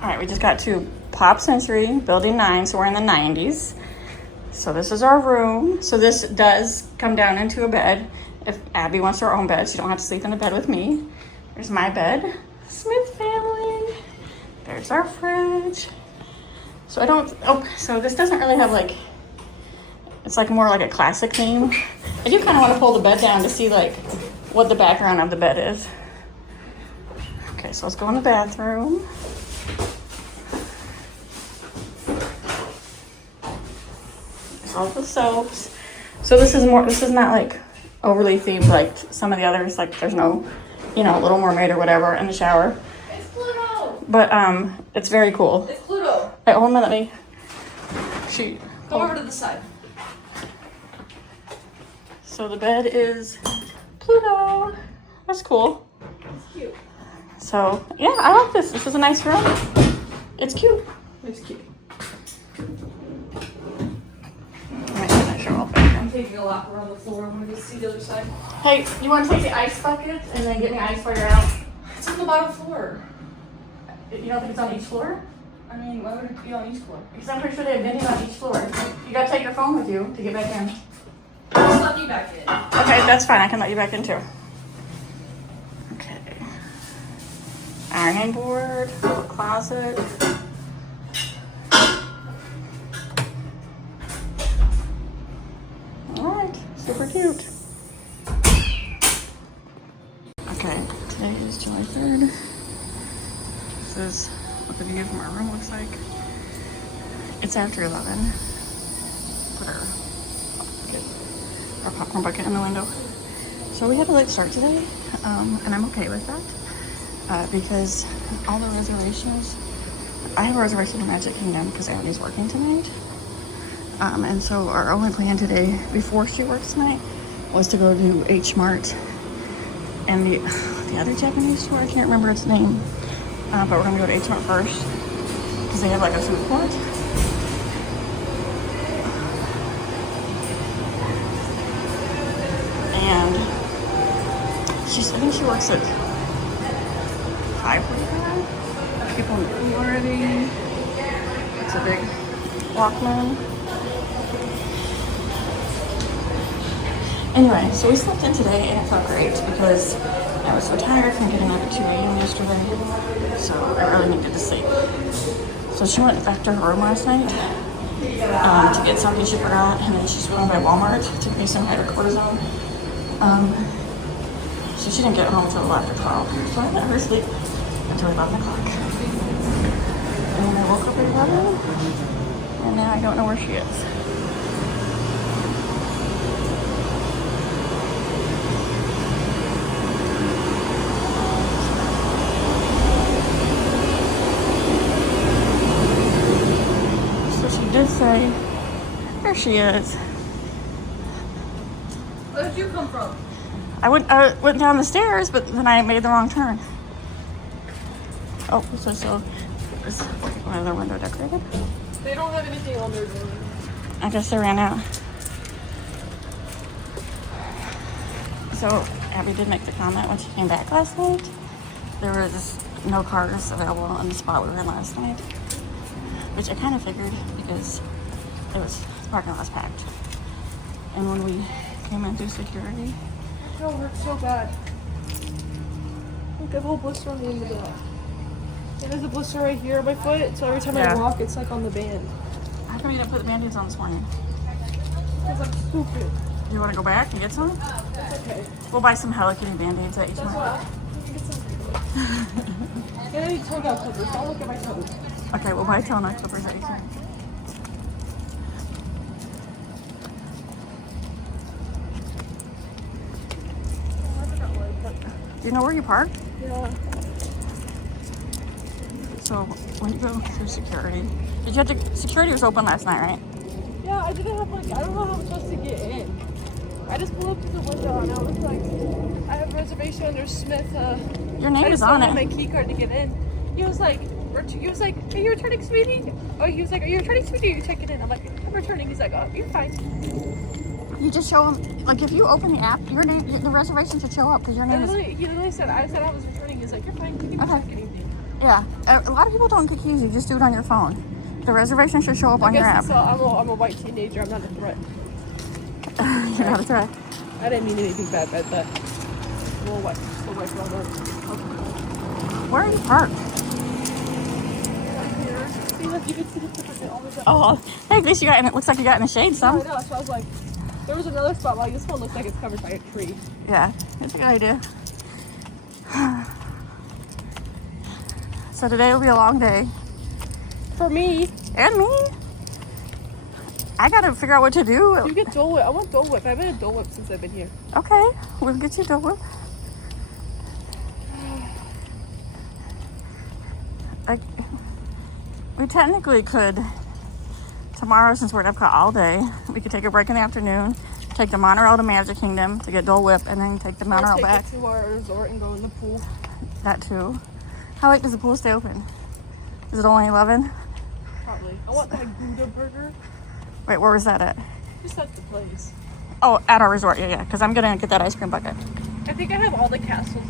All right, we just got to Pop Century, Building 9, so we're in the 90s. So this is our room. So this does come down into a bed. If Abby wants her own bed, she don't have to sleep in the bed with me. There's my bed. Smith family. There's our fridge. So I don't, so this doesn't really have like, it's like more like a classic theme. I do kind of want to pull the bed down to see like what the background of the bed is. Okay, so let's go in the bathroom. There's all the soaps. So this is not like overly themed like some of the others. Like there's no, you know, Little Mermaid or whatever in the shower. It's Pluto. But it's very cool. It's Pluto. Wait, hold on, let me. Go over to the side. So the bed is Pluto. That's cool. It's cute. So yeah, I like this. This is a nice room. It's cute. It's cute. I'm taking a lap around the floor. I'm gonna see the other side. Hey, you want to take the ice bucket and then get me ice while you're out? It's on the bottom floor. You don't think it's on each floor? I mean, why would it be on each floor? Because I'm pretty sure they have vending on each floor. You gotta take your phone with you to get back in. Just let me back in. Okay, that's fine. I can let you back in too. Okay. Ironing board, closet. Alright, super cute. Okay, today is July 3rd. This is what the view from our room looks like. It's after 11. Put our popcorn bucket in the window. So we had a late start today, and I'm okay with that because all the reservations, I have a reservation in Magic Kingdom because Abby's working tonight. And so our only plan today, before she works tonight, was to go to H Mart and the other Japanese store. I can't remember its name, but we're gonna go to H Mart first because they have like a food court. And I think she works at 5:45. People knew already. It's a big Walkman. Anyway, so we slept in today and it felt great because I was so tired from getting up at 2 a.m. yesterday. So I really needed to sleep. So she went back to her room last night to get something she forgot, and then she swung by Walmart to get me some hydrocortisone. So she didn't get home until after 12. So I let her sleep until 11 o'clock. And then I woke up at 11, and now I don't know where she is. So she did say, there she is. Where did you come from? I went down the stairs, but then I made the wrong turn. Oh, so is another window decorated? They don't have anything on their door. I guess they ran out. So Abby did make the comment when she came back last night. There was no cars available in the spot we were in last night, which I kind of figured because the parking lot was packed. And when we came in through security, It hurts so bad. Look, I have a whole blister on the end of that. And there's a blister right here on my foot, so every time I walk, it's like on the band. how come you didn't put the Band-Aids on this morning? Because I'm stupid. You want to go back and get some? Okay. We'll buy some Hello Kitty Band-Aids at each That's one. what? And I need toe-nail clippers. Don't look at my toes. Okay, we'll buy toenail clippers at each one. Do you know where you parked? Yeah. So when you go through security, did you have to? Security was open last night, right? Yeah, I didn't have I don't know how I'm supposed to get in. I just pulled up to the window and I was like, I have a reservation under Smith. Your name I is just on don't have it. my key card to get in. He was like, are you returning, sweetie? Oh, he was like, are you returning, sweetie? Or are you checking in? I'm like, I'm returning. He's like, oh, you're fine. You just show them, like if you open the app, your name, the reservation should show up because your name is. He literally said, I said I was returning. He's like, you're fine. You can check anything. Yeah, a lot of people don't get keys. You just do it on your phone. The reservation should show up on your app. I'm a white teenager. I'm not a threat. You're not a threat. I didn't mean anything bad by that. Little white brother. Where are you parked? See, look, you can see the picture all the time. Oh, hey, at least you got in. It looks like you got in the shade I some. know, so I was like, there was another spot, like, this one looks like it's covered by a tree. Yeah, it's a good idea. So today will be a long day. For me, And me. I gotta figure out what to do. you get Dole Whip. I want Dole Whip. I haven't had Dole Whip since I've been here. Okay, we'll get you Dole Whip. Like, we technically could, tomorrow since we're at Epcot all day, we could take a break in the afternoon, take the monorail to Magic Kingdom to get Dole Whip, and then take the monorail Take back. it to our resort and go in the pool. That too. How late does the pool stay open? Is it only 11? Probably. I want that Gouda burger. Wait, where was that at? Just at the place. Oh, at our resort, yeah, because I'm gonna get that ice cream bucket. I think I have all the castles